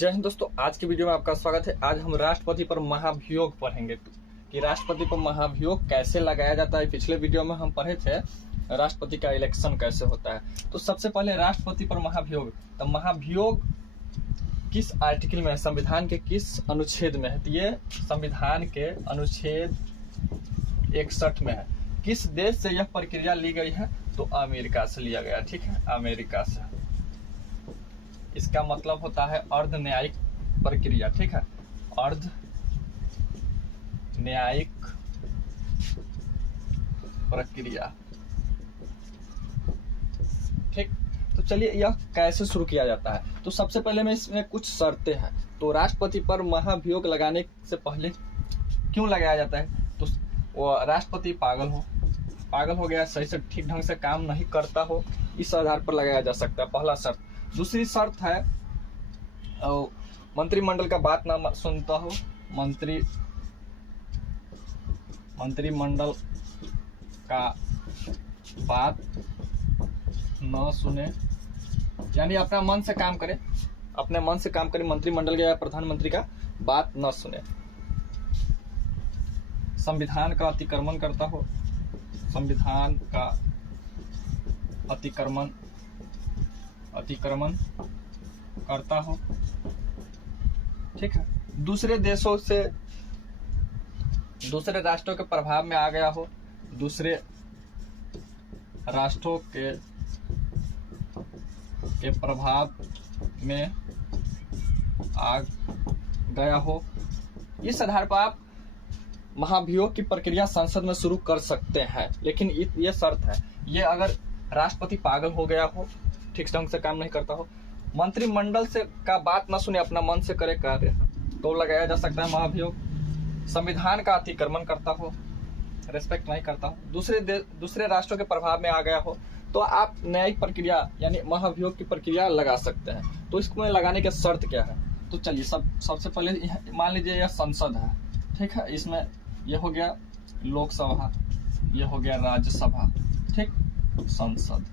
जय हिंद दोस्तों, आज की वीडियो में आपका स्वागत है। आज हम राष्ट्रपति पर महाभियोग पढ़ेंगे कि राष्ट्रपति पर महाभियोग कैसे लगाया जाता है। पिछले वीडियो में हम पढ़े थे राष्ट्रपति का इलेक्शन कैसे होता है। तो सबसे पहले राष्ट्रपति पर महाभियोग, तो महाभियोग किस आर्टिकल में है, संविधान के किस अनुच्छेद में है। तो ये संविधान के अनुच्छेद 61 में है। किस देश से यह प्रक्रिया ली गई है, तो अमेरिका से लिया गया। ठीक है, अमेरिका से। इसका मतलब होता है अर्ध न्यायिक प्रक्रिया। ठीक है, अर्ध न्यायिक प्रक्रिया। ठीक, तो चलिए यह कैसे शुरू किया जाता है। तो सबसे पहले में इसमें कुछ शर्तें हैं। तो राष्ट्रपति पर महाभियोग लगाने से पहले क्यों लगाया जाता है, तो वो राष्ट्रपति पागल हो गया, सही से ठीक ढंग से काम नहीं करता हो, इस आधार पर लगाया जा सकता है, पहला शर्त। दूसरी शर्त है मंत्रिमंडल का बात ना सुनता हो, मंत्रिमंडल का बात न सुने, यानी अपना मन से काम करे, मंत्रिमंडल का या प्रधानमंत्री का बात न सुने। संविधान का अतिक्रमण करता हो, संविधान का अतिक्रमण करता हो। ठीक है, दूसरे देशों से, दूसरे राष्ट्रों के प्रभाव में आ गया हो, दूसरे राष्ट्रों के प्रभाव में आ गया हो। इस आधार पर आप महाभियोग की प्रक्रिया संसद में शुरू कर सकते हैं। लेकिन ये शर्त है, ये अगर राष्ट्रपति पागल हो गया हो, ठीक ढंग से काम नहीं करता हो, मंत्रिमंडल से का बात ना सुने, अपना मन से करे कार्य, तो लगाया जा सकता है महाभियोग। संविधान का अतिक्रमण करता हो, रेस्पेक्ट नहीं करता हो, दूसरे राष्ट्रों के प्रभाव में आ गया हो, तो आप न्यायिक प्रक्रिया यानी महाभियोग की प्रक्रिया लगा सकते हैं। तो इसमें लगाने की शर्त क्या है, तो चलिए सबसे पहले मान लीजिए यह संसद है। ठीक है, इसमें यह हो गया लोकसभा, यह हो गया राज्यसभा, ठीक, संसद।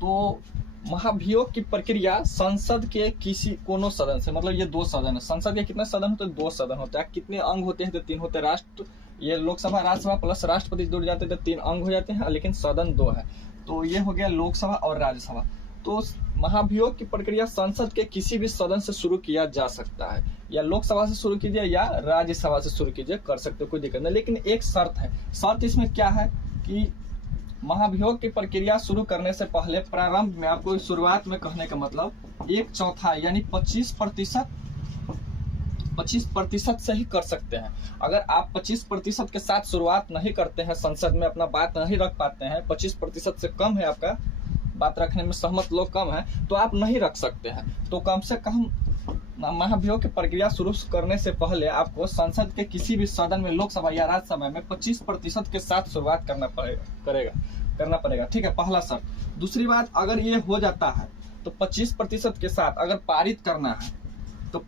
तो महाभियोग की प्रक्रिया संसद के कोनो सदन से, मतलब ये दो सदन है। संसद के कितने सदन होते हैं, दो सदन होते हैं। कितने अंग होते हैं, तो 3 होते हैं। राष्ट्र, ये लोकसभा राज्यसभा प्लस राष्ट्रपति जुड़ जाते हैं तो 3 अंग हो जाते हैं, लेकिन सदन 2 है। तो ये हो गया लोकसभा और राज्यसभा। तो महाभियोग की प्रक्रिया संसद के किसी भी सदन से शुरू किया जा सकता है, या लोकसभा से शुरू कीजिए या राज्यसभा से शुरू कीजिए, कर सकते हो, कोई दिक्कत नहीं। लेकिन एक शर्त है। शर्त इसमें क्या है कि महाभियोग की प्रक्रिया शुरू करने से पहले प्रारंभ में, आपको शुरुआत में कहने का मतलब 1/4 यानी 25% से ही कर सकते हैं। अगर आप 25% के साथ शुरुआत नहीं करते हैं, संसद में अपना बात नहीं रख पाते हैं, 25% से कम है, आपका बात रखने में सहमत लोग कम है, तो आप नहीं रख सकते हैं। तो कम से कम महाभियोग की प्रक्रिया शुरू करने से पहले आपको संसद के किसी भी सदन में, लोकसभा या राज्यसभा में 25% के साथ शुरुआत करना पड़ेगा। ठीक है, पहला शर्त। दूसरी बात, अगर ये हो जाता है तो 25% के साथ अगर पारित करना है, तो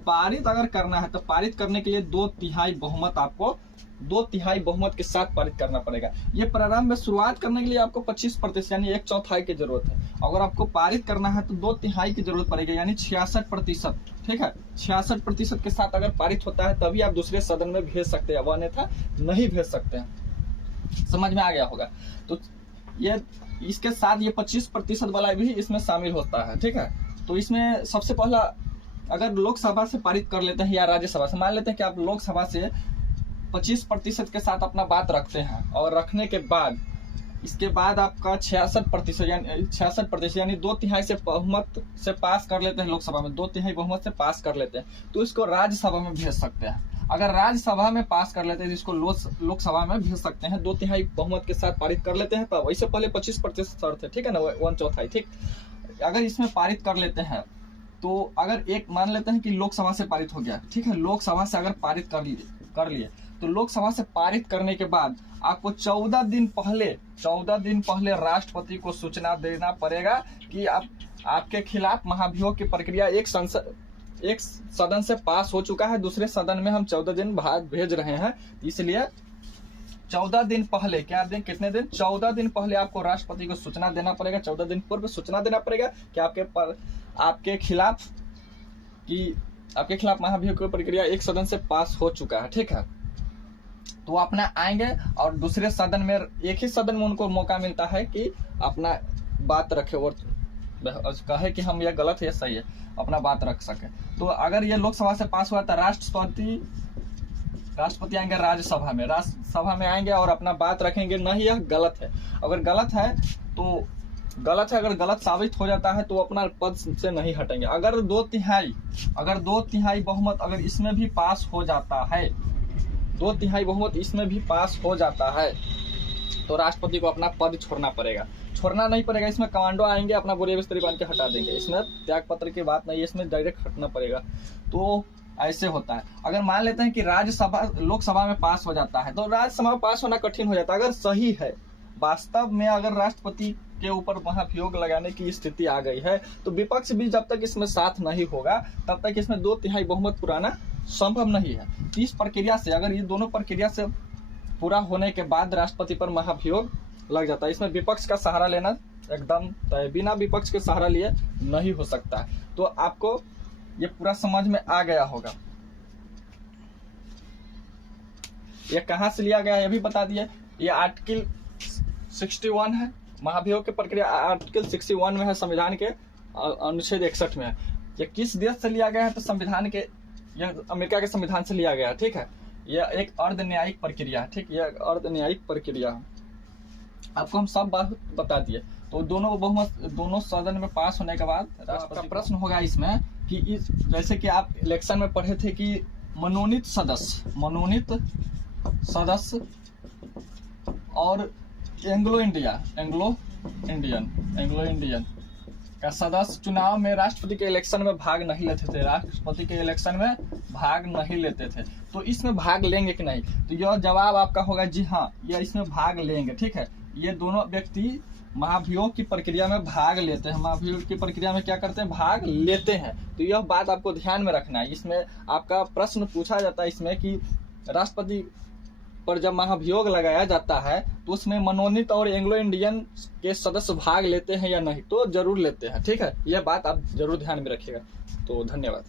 पारित करने के लिए 2/3 बहुमत, आपको 2/3 बहुमत के साथ पारित करना पड़ेगा। ये प्रारंभ में शुरुआत करने के लिए आपको 25% यानी 1/4 की जरूरत है। अगर आपको पारित करना है तो 2/3 की जरूरत पड़ेगी, यानी 66%। ठीक है, 66% के साथ अगर पारित होता है तभी आप दूसरे सदन में भेज सकते हैं, अन्यथा नहीं भेज सकते हैं। समझ में आ गया होगा। तो ये इसके साथ ये 25% वाला भी इसमें शामिल होता है। ठीक है, तो इसमें सबसे पहला, अगर लोकसभा से पारित कर लेते हैं या राज्यसभा से, मान लेते हैं कि आप लोकसभा से 25% के साथ अपना बात रखते हैं, और रखने के बाद इसके बाद आपका 66% यानी 2/3 से बहुमत से पास कर लेते हैं, लोकसभा में 2/3 बहुमत से पास कर लेते हैं, तो इसको राज्यसभा में भेज सकते हैं। अगर राज्यसभा में पास कर लेते हैं तो इसको लोकसभा में भेज सकते हैं। 2/3 बहुमत के साथ पारित कर लेते हैं, तब इससे पहले 25% शर्त है। ठीक है ना, 1/4। ठीक, अगर इसमें पारित कर लेते हैं तो अगर एक मान लेते हैं कि लोकसभा से पारित हो गया, ठीक है, लोकसभा से अगर पारित कर लिए तो लोकसभा से पारित करने के बाद आपको 14 दिन पहले राष्ट्रपति को सूचना देना पड़ेगा कि आपके खिलाफ महाभियोग की प्रक्रिया एक सदन से पास हो चुका है, दूसरे सदन में हम 14 दिन बाद भेज रहे हैं, इसलिए 14 दिन पहले, क्या दिन, कितने दिन, 14 दिन पहले आपको राष्ट्रपति को सूचना देना पड़ेगा। 14 दिन पूर्व सूचना देना पड़ेगा कि आपके खिलाफ कि आपके खिलाफ महाभियोग की प्रक्रिया एक सदन से पास हो चुका है, ठीक है, तो वो अपना आएंगे और दूसरे सदन में, एक ही सदन में उनको मौका मिलता है कि अपना बात रखे और कहे कि हम यह गलत है, सही है, अपना बात रख सके। तो अगर ये लोकसभा से पास हुआ तो राष्ट्रपति आएंगे राज्यसभा में आएंगे और अपना बात रखेंगे, नहीं यह गलत है। अगर गलत है तो गलत है, अगर गलत साबित हो जाता है तो अपना पद से नहीं हटेंगे। अगर दो तिहाई बहुमत अगर इसमें भी पास हो जाता है, 2/3 बहुमत इसमें भी पास हो जाता है, तो राष्ट्रपति को अपना पद छोड़ना नहीं पड़ेगा। इसमें कमांडो आएंगे, अपना बोरिया बिस्तरी बांध के हटा देंगे। इसमें त्याग पत्र की बात नहीं है, इसमें डायरेक्ट हटना पड़ेगा। तो ऐसे होता है। अगर मान लेते हैं कि लोकसभा में पास हो जाता है, तो राज्यसभा में पास होना कठिन हो जाता है। अगर सही है, वास्तव में अगर राष्ट्रपति के ऊपर महाभियोग लगाने की स्थिति आ गई है, तो विपक्ष भी जब तक इसमें साथ नहीं होगा तब तक इसमें 2/3 बहुमत पुराना संभव नहीं है। इस प्रक्रिया से, अगर ये दोनों प्रक्रिया से पूरा होने के बाद राष्ट्रपति पर महाभियोग लग जाता है, इसमें विपक्ष का सहारा लेना एकदम तय, बिना विपक्ष के सहारा लिए नहीं हो सकता है। तो आपको ये पूरा समझ में आ गया होगा। ये कहां से लिया गया ये भी बता दिए। ये आर्टिकल 61 है, महाभियोग की प्रक्रिया आर्टिकल 61 में है, संविधान के अनुच्छेद 61 में है। ये किस देश से लिया गया है? तो संविधान के, यह अमेरिका के संविधान से लिया गया है, ठीक है। यह एक अर्ध न्यायिक प्रक्रिया है, ठीक, यह अर्ध न्यायिक प्रक्रिया है। आपको हम सब बात बता दिए। तो दोनों सदन में पास होने के बाद आपका प्रश्न होगा इसमें कि जैसे कि आप इलेक्शन में पढ़े थे कि मनोनीत सदस्य और एंग्लो इंडियन का सदस्य चुनाव में राष्ट्रपति के इलेक्शन में भाग नहीं लेते थे। तो इसमें भाग लेंगे कि नहीं? तो यह जवाब आपका होगा जी हाँ, यह इसमें भाग लेंगे, ठीक है। ये दोनों व्यक्ति महाभियोग की प्रक्रिया में भाग लेते हैं। महाभियोग की प्रक्रिया में क्या करते हैं? भाग लेते हैं। तो यह बात आपको ध्यान में रखना है। इसमें आपका प्रश्न पूछा जाता है इसमें कि राष्ट्रपति पर जब महाभियोग लगाया जाता है तो उसमें मनोनीत और एंग्लो इंडियन के सदस्य भाग लेते हैं या नहीं? तो जरूर लेते हैं, ठीक है। यह बात आप जरूर ध्यान में रखिएगा। तो धन्यवाद।